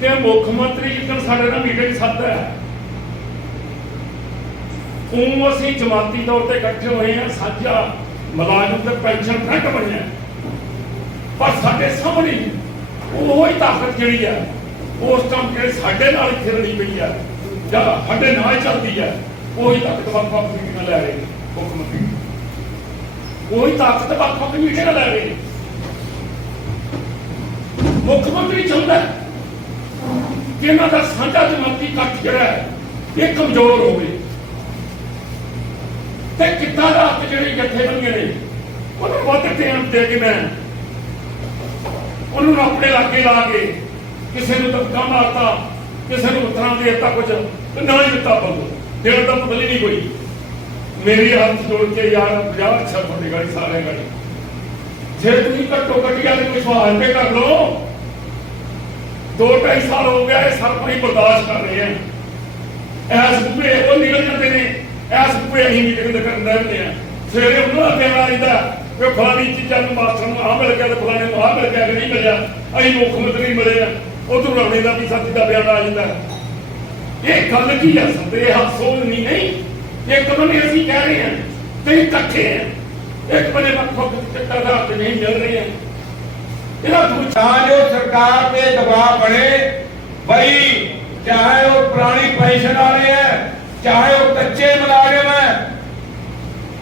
ਤੇ ਮੁੱਖ ਮੰਤਰੀ ਜਿੱਦਣ ਸਾਡੇ ਨਾਲ ਮੀਟਿੰਗ ਸੱਦਦਾ ਹੈ ਉਹ ਅਸੀਂ ਜਮਾਤੀ ਤੌਰ ਤੇ ਇਕੱਠੇ ਹੋਏ ਆ ਸਾਂਝਾ ਮੁਲਾਜ਼ਮ ਤੇ ਪੈਨਸ਼ਨ ਫਰੰਟ ਬਣਿਆ ਪਰ ਸਾਡੇ ਸਾਹਮਣੇ ਉਹ ਹੀ ਤਾਕਤ ਜਿਹੜੀ ਆ, ਉਸ ਟਾਈਮ ਕਿ ਸਾਡੇ ਨਾਲ ਇੱਥੇ ਫਿਰਨੀ ਪਈ ਆ, ਜਾਂ ਸਾਡੇ ਨਾਲ ਚੱਲਦੀ ਆ, ਉਹੀ ਤਾਕਤ ਵੱਖ ਵੱਖ ਮੀਟਿੰਗਾਂ ਲੈ ਰਹੇ ਨੇ ਮੁੱਖ ਮੰਤਰੀ। ਉਹੀ ਤਾਕਤ ਵੱਖ ਵੱਖ ਮੀਟਿੰਗਾਂ ਲੈ ਰਹੇ ਨੇ। ਮੁੱਖ ਮੰਤਰੀ ਚਾਹੁੰਦਾ ਇਹਨਾਂ ਦਾ ਸਾਂਝਾ ਜਮਾਤੀ ਇਕੱਠ ਜਿਹੜਾ ਹੈ, ਇਹ ਕਮਜ਼ੋਰ ਹੋਵੇ ਤੇ ਕਿੱਦਾਂ ਦਾ ਹੱਥ ਜਿਹੜੇ ਜਥੇਬੰਦੀਆਂ ਨੇ, ਉਹਨੂੰ ਵੱਧ ਟਾਈਮ ਦੇ ਕੇ ਮੈਂ ਉਹਨੂੰ ਆਪਣੇ ਲਾਗੇ ਲਾ ਕੇ ਕਿਸੇ ਨੂੰ ਧੱਕਾ ਮਾਰਤਾ, ਕਿਸੇ ਨੂੰ ਉਤਰਾਂ ਦੇ ਦਿੱਤਾ ਕੁਝ ਨਾ ਹੀ ਦਿੱਤਾ ਬੰਦ। ਦੇਣ ਦਾ ਬਦਲੀ ਨਹੀਂ ਕੋਈ। ਮੇਰੇ ਹੱਥ ਜੋੜ ਕੇ ਯਾਰ 50 ਅੱਛਾ ਤੁਹਾਡੇ ਗਾੜੀ, ਸਾਰਿਆਂ ਗਾੜੀ। ਜੇ ਤੁਸੀਂ ਘੱਟੋ ਘੱਟ ਯਾਰ ਕੋਈ ਸਵਾਲ ਤੇ ਕਰ ਲਓ। ਦੋ ਢਾਈ ਸਾਲ ਹੋ ਗਿਆ ਇਹ ਸਰ ਬਰਦਾਸ਼ਤ ਕਰ ਰਹੇ ਆ। ਐਸ ਬੁੱਢੇ ਉਹ ਨਿਕਲ ਜਾਂਦੇ ਨੇ, ਐਸ ਬੁੱਢੇ ਅਸੀਂ ਮੀਟਿੰਗ ਦੇ ਕਰਨ ਰਹਿੰਦੇ ਆ। ਸਵੇਰੇ ਉਹਨਾਂ ਦਾ ਦੇਣਾ ਆਈਦਾ ਕਿ ਫਲਾਣੀ ਚੀਜ਼ਾਂ ਨੂੰ ਮਾਸਟਰ ਨੂੰ ਆਹ ਮਿਲ ਗਿਆ ਤੇ ਫਲਾਣੇ ਨੂੰ ਆਹ ਮਿਲ ਗਿਆ ਕਿ ਨਹੀਂ ਮਿਲਿਆ, ਅਸੀਂ ਮੁੱਖ ਮੰਤਰੀ ਮਿਲੇ ਆ। ਉਧਰ ਰਵਣੇ ਦਾ ਵੀ ਸੱਚ ਦਾ ਬਿਆਨ ਆ ਜਾਂਦਾ। ਇਹ ਗੱਲ ਕੀ ਆ? ਸੰਦੇ ਹੱਥ ਨਹੀਂ ਨਹੀਂ। ਇੱਕ ਬੰਨੇ ਅਸੀਂ ਕਹਿ ਰਹੇ ਹਾਂ ਤੇ ਇਕੱਠੇ ਆ। ਇੱਕ ਬੰਨੇ ਵੱਖ ਵੱਖ ਚੱਕਰ ਦਾ ਨਹੀਂ ਮਿਲ ਰਹੇ ਆ। ਇਹਦਾ ਤਾਂ ਜੋ ਸਰਕਾਰ ਤੇ ਦਬਾਅ ਬਣੇ, ਬਈ ਚਾਹੇ ਉਹ ਪੁਰਾਣੀ ਪੈਨਸ਼ਨ ਵਾਲੇ ਹੈ ਚਾਹੇ ਉਹ ਕੱਚੇ ਮੁਲਾਜ਼ਮ ਹੈ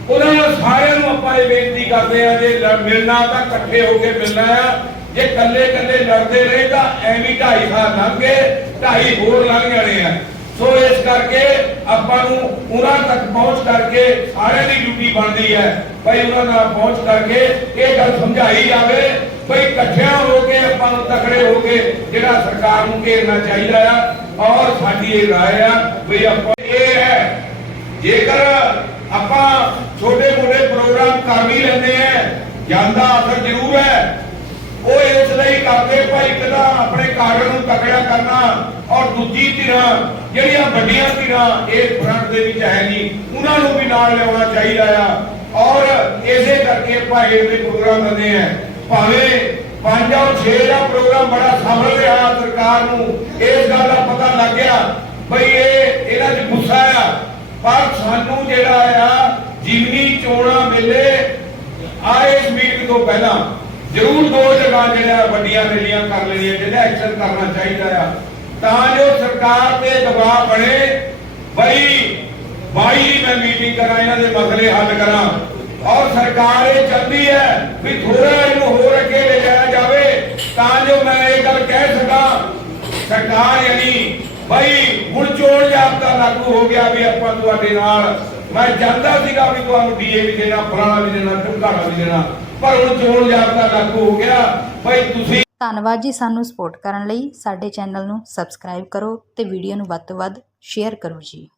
ਉਹਨਾਂ ਨੂੰ ਸਾਰਿਆਂ ਨੂੰ ਆਪਾਂ ਇਹ ਬੇਨਤੀ ਕਰਦੇ ਆ ਜੇ ਮਿਲਣਾ ਤਾਂ ਇਕੱਠੇ ਹੋ ਕੇ ਮਿਲਣਾ ਆ ਜੇ ਇਕੱਲੇ ਇਕੱਲੇ ਲੜਦੇ ਰਹੇ ਤਾਂ ਐਵੇਂ ਢਾਈ ਸਾਲ ਲੰਘ ਗਏ, ਢਾਈ ਹੋਰ ਲੰਘ ਜਾਣੇ ਆ। ਸੋ ਇਸ ਕਰਕੇ ਆਪਾਂ ਨੂੰ ਉਹਨਾਂ ਤੱਕ ਪਹੁੰਚ ਕਰਕੇ ਸਾਰਿਆਂ ਦੀ ਡਿਊਟੀ ਬਣਦੀ ਹੈ। ਭਾਈ ਉਹਨਾਂ ਨਾਲ ਪਹੁੰਚ ਕਰਕੇ ਇਹ ਗੱਲ ਸਮਝਾਈ ਜਾਵੇ। ਬਈ ਇਕੱਠਿਆਂ ਹੋ ਕੇ, ਆਪਾਂ ਨੂੰ ਤਕੜੇ ਹੋ ਕੇ ਜਿਹੜਾ ਸਰਕਾਰ ਨੂੰ ਘੇਰਨਾ ਚਾਹੀਦਾ ਆ, ਔਰ ਸਾਡੀ ਇਹ ਰਾਏ ਆ ਬਈ ਆਪਾਂ ਇਹ ਹੈ, ਜੇਕਰ ਆਪਾਂ ਛੋਟੇ ਮੋਟੇ ਪ੍ਰੋਗਰਾਮ ਕਰ ਵੀ ਲੈਂਦੇ ਆ, ਜਾਂਦਾ ਅਸਰ ਜ਼ਰੂਰ ਹੈ। ਉਹ ਇਸ ਲਈ ਕਰਦੇ ਭਾਈ ਕਦਾ ਆਪਣੇ ਕਾਗਜ਼ ਨੂੰ ਤਕੜਾ ਕਰਨਾ ਔਰ ਦੂਜੀ ਧਿਰਾਂ, ਜਿਹੜੀਆਂ ਵੱਡੀਆਂ ਧਿਰਾਂ ਇਹ ਫਰੰਟ ਦੇ ਵਿੱਚ ਹੈ ਨਹੀਂ, ਉਹਨਾਂ ਨੂੰ ਵੀ ਨਾਲ ਲਿਆਉਣਾ ਚਾਹੀਦਾ ਆ। ਔਰ ਇਸੇ ਕਰਕੇ ਭਾਈ ਦੇ ਪ੍ਰੋਗਰਾਮ ਦਿੰਦੇ ਆ। ਭਾਵੇਂ ਪੰਜ ਔਰ 6 ਦਾ ਪ੍ਰੋਗਰਾਮ ਬੜਾ ਸਫਲ ਰਿਹਾ ਸਰਕਾਰ ਨੂੰ, ਇਸ ਗੱਲ ਦਾ ਪਤਾ ਲੱਗ ਗਿਆ ਬਈ ਇਹ ਇਹਨਾਂ 'ਚ ਗੁੱਸਾ ਆ। ਪਰ ਸਾਨੂੰ ਜਿਹੜਾ ਆ, ਜਿਮਨੀ ਚੋਣਾਂ ਵੇਲੇ ਆਏ ਮੀਟਿੰਗ ਤੋਂ ਪਹਿਲਾਂ ਜ਼ਰੂਰ ਦੋ ਜਗ੍ਹਾ ਜਿਹੜਾ ਵੱਡੀਆਂ ਰੈਲੀਆਂ ਕਰ ਲੈਣੀਆਂ, ਜਿਹਦਾ ਐਕਸ਼ਨ ਕਰਨਾ ਚਾਹੀਦਾ ਆ। ਤਾਂ ਜੋ ਸਰਕਾਰ ਤੇ ਦਬਾਅ ਬਣੇ, ਬਈ ਬਾਈ ਦੀ ਮੈਂ ਮੀਟਿੰਗ ਕਰਾਂ, ਇਹਨਾਂ ਦੇ ਮਸਲੇ ਹੱਲ ਕਰਾਂ। ਔਰ ਸਰਕਾਰ ਇਹ ਚਾਹੁੰਦੀ ਹੈ ਵੀ ਥੋੜਾ ਇਹਨੂੰ ਹੋਰ ਅੱਗੇ ਲੈ ਜਾਇਆ ਜਾਵੇ, ਤਾਂ ਜੋ ਮੈਂ ਇਹ ਗੱਲ ਕਹਿ ਸਕਾਂ। ਸਰਕਾਰ ਯਾਨੀ ਭਾਈ ਹੁਣ ਚੋਣ ਲਾਗੂ ਹੋ ਗਿਆ ਵੀ ਆਪਾਂ ਤੁਹਾਡੇ ਨਾਲ। ਮੈਂ ਜਾਣਦਾ ਸੀਗਾ ਵੀ ਤੁਹਾਨੂੰ ਡੀਏ ਵੀ ਦੇਣਾ, ਫਲਾਣਾ ਵੀ ਦੇਣਾ ਢੁੰਗਾਣਾ ਵੀ ਦੇਣਾ, ਪਰ ਹੁਣ ਚੋਣ ਜਾਬਤਾ ਲਾਗੂ ਹੋ ਗਿਆ। ਭਾਈ ਤੁਸੀਂ ਧੰਨਵਾਦ ਜੀ ਸਾਨੂੰ ਸਪੋਰਟ ਕਰਨ ਲਈ। ਸਾਡੇ ਚੈਨਲ ਨੂੰ ਸਬਸਕ੍ਰਾਈਬ ਕਰੋ ਤੇ ਵੀਡੀਓ ਨੂੰ ਵੱਧ ਤੋਂ ਵੱਧ ਸ਼ੇਅਰ ਕਰੋ ਜੀ।